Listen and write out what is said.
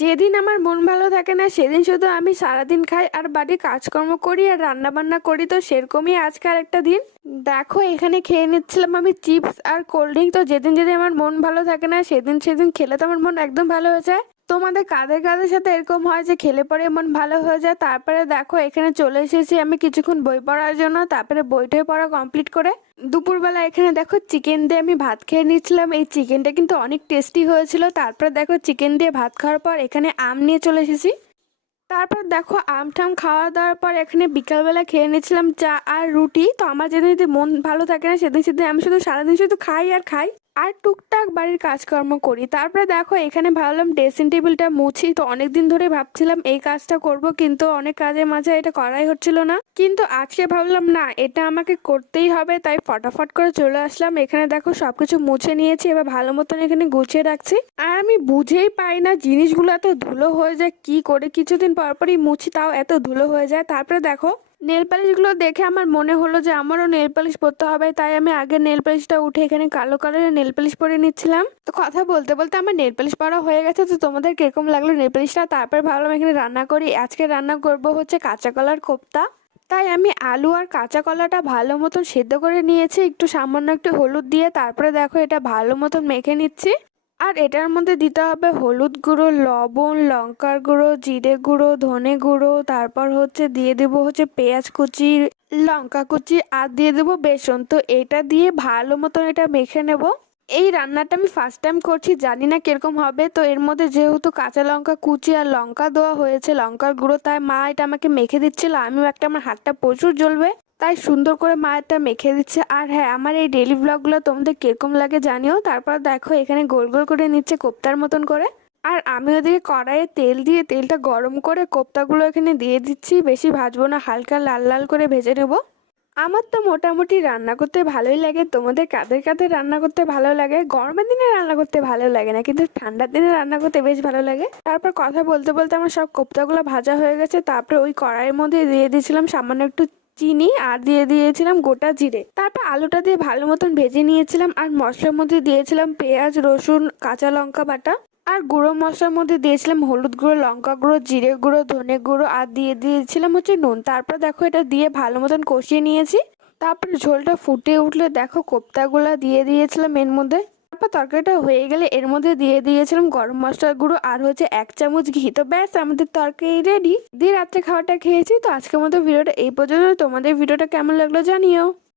যেদিন আমার মন ভালো থাকে না সেদিন শুধু আমি সারাদিন খাই আর বাড়ির কাজকর্ম করি আর রান্না বান্না করি, তো সেরকমই আজকাল একটা দিন। দেখো এখানে খেয়ে নিচ্ছিলাম আমি চিপস আর কোল্ড ড্রিঙ্ক। তো যেদিন যেদিন আমার মন ভালো থাকে না সেদিন সেদিন খেলে তো আমার মন একদম ভালো হয়ে যায়। তোমাদের কাদের কাদের সাথে এরকম হয় যে খেলে পরে মন ভালো হয়ে যায়? তারপরে দেখো এখানে চলে এসেছি আমি কিছুক্ষণ বই পড়ার জন্য, তারপরে বইটাই পড়া কমপ্লিট করে দুপুরবেলা এখানে দেখো চিকেন দিয়ে আমি ভাত খেয়ে নিচ্ছিলাম। এই চিকেনটা কিন্তু অনেক টেস্টি হয়েছিল। তারপরে দেখো চিকেন দিয়ে ভাত খাওয়ার পর এখানে আম নিয়ে চলে এসেছি। তারপর দেখো আম ঠাম খাওয়া দাওয়ার পর এখানে বিকালবেলা খেয়ে নিয়েছিলাম চা আর রুটি। তো আমার যেদিন যেদিন মন ভালো থাকে না সেদিন সেদিন আমি শুধু সারাদিন শুধু খাই আর খাই আর টুকটাক বাড়ির কাজকর্ম করি। তারপরে দেখো এখানে ভাবলাম ড্রেসিং টেবিলটা মুছি। তো অনেকদিন ধরে ভাবছিলাম এই কাজটা করব, কিন্তু অনেক কাজের মাঝে এটা করাই হচ্ছিল না। কিন্তু আজকে ভাবলাম না, এটা আমাকে করতেই হবে, তাই ফটাফট করে চলে আসলাম। এখানে দেখো সবকিছু মুছে নিয়েছি, এবার ভালো মতন এখানে গুছিয়ে রাখছি। আর আমি বুঝেই পাই না জিনিসগুলো এত ধুলো হয়ে যায় কি করে, কিছুদিন পরপরই মুছি তাও এত ধুলো হয়ে যায়। তারপরে দেখো নেল পালিশগুলো দেখে আমার মনে হলো যে আমারও নেল পালিশ পরতে হবে, তাই আমি আগে নেল পালিশটা উঠে এখানে কালো কালারের নেল পালিশ পরে নিচ্ছিলাম। তো কথা বলতে বলতে আমার নেল পালিশ পরা হয়ে গেছে। তো তোমাদের কিরকম লাগলো নেল পালিশটা? তারপর ভাবলাম এখানে রান্না করি। আজকে রান্না করব হচ্ছে কাঁচা কলার কোপ্তা। তাই আমি আলু আর কাঁচা কলাটা ভালো মতন সেদ্ধ করে নিয়েছি একটু সামান্য একটু হলুদ দিয়ে। তারপরে দেখো এটা ভালো মতন মেখে নিচ্ছি। আর এটার মধ্যে দিতে হবে হলুদ গুঁড়ো, লবণ, লঙ্কার গুঁড়ো, জিরে গুঁড়ো, ধনে গুঁড়ো, তারপর হচ্ছে দিয়ে দেবো হচ্ছে পেঁয়াজ কুচি, লঙ্কা কুচি আর দিয়ে দেবো বেসন। তো এটা দিয়ে ভালো মতন এটা মেখে নেব। এই রান্নাটা আমি ফার্স্ট টাইম করছি, জানি না কিরকম হবে। তো এর মধ্যে যেহেতু কাঁচা লঙ্কা কুচি আর লঙ্কা দেওয়া হয়েছে, লঙ্কার গুঁড়ো, তাই মা এটা আমাকে মেখে দিচ্ছিল। আমিও একটা, আমার হাতটা প্রচুর জ্বলবে তাই সুন্দর করে মা এটা মেখে দিচ্ছে। আর হ্যাঁ, আমার এই ডেলি ব্লগগুলো তোমাদের কিরকম লাগে জানিও। তারপর দেখো এখানে গোল গোল করে নিচ্ছে কোপ্তার মতন করে। আর আমি ওদিকে কড়াইয়ে তেল দিয়ে তেলটা গরম করে কোপ্তাগুলো এখানে দিয়ে দিচ্ছি। বেশি ভাজবো না, হালকা লাল লাল করে ভেজে নেব। আমার তো মোটামুটি রান্না করতে ভালোই লাগে। তোমাদের কাদের কাদের রান্না করতে ভালো লাগে? গরমের দিনে রান্না করতে ভালো লাগে না, কিন্তু ঠান্ডার দিনে রান্না করতে বেশ ভালো লাগে। তারপর কথা বলতে বলতে আমার সব কোপ্তাগুলো ভাজা হয়ে গেছে। তারপরে ওই কড়াইয়ের মধ্যে দিয়ে দিয়েছিলাম সামান্য একটু চিনি আর দিয়ে দিয়েছিলাম গোটা জিরে। তারপর আলুটা দিয়ে ভালো মতন ভেজে নিয়েছিলাম। আর মশলার মধ্যে দিয়েছিলাম পেঁয়াজ, রসুন, কাঁচা লঙ্কা বাটা। আর গুঁড়ো মশলার মধ্যে দিয়েছিলাম হলুদ গুঁড়ো, লঙ্কা গুঁড়ো, জিরে গুঁড়ো, ধনে গুঁড়ো আর দিয়ে দিয়েছিলাম হচ্ছে নুন। তারপর দেখো এটা দিয়ে ভালো মতন কষিয়ে নিয়েছি। তারপরে ঝোলটা ফুটে উঠলে দেখো কোপ্তাগুলা দিয়ে দিয়েছিলাম এর মধ্যে। তারপর তরকারিটা হয়ে গেলে এর মধ্যে দিয়ে দিয়েছিলাম গরম মশলার গুঁড়ো আর হচ্ছে 1 চামচ ঘি। তো ব্যাস, আমাদের তরকারি রেডি। দিয়ে রাত্রে খাওয়াটা খেয়েছি। তো আজকের মতো ভিডিওটা এই পর্যন্ত। তোমাদের ভিডিওটা কেমন লাগলো জানিও।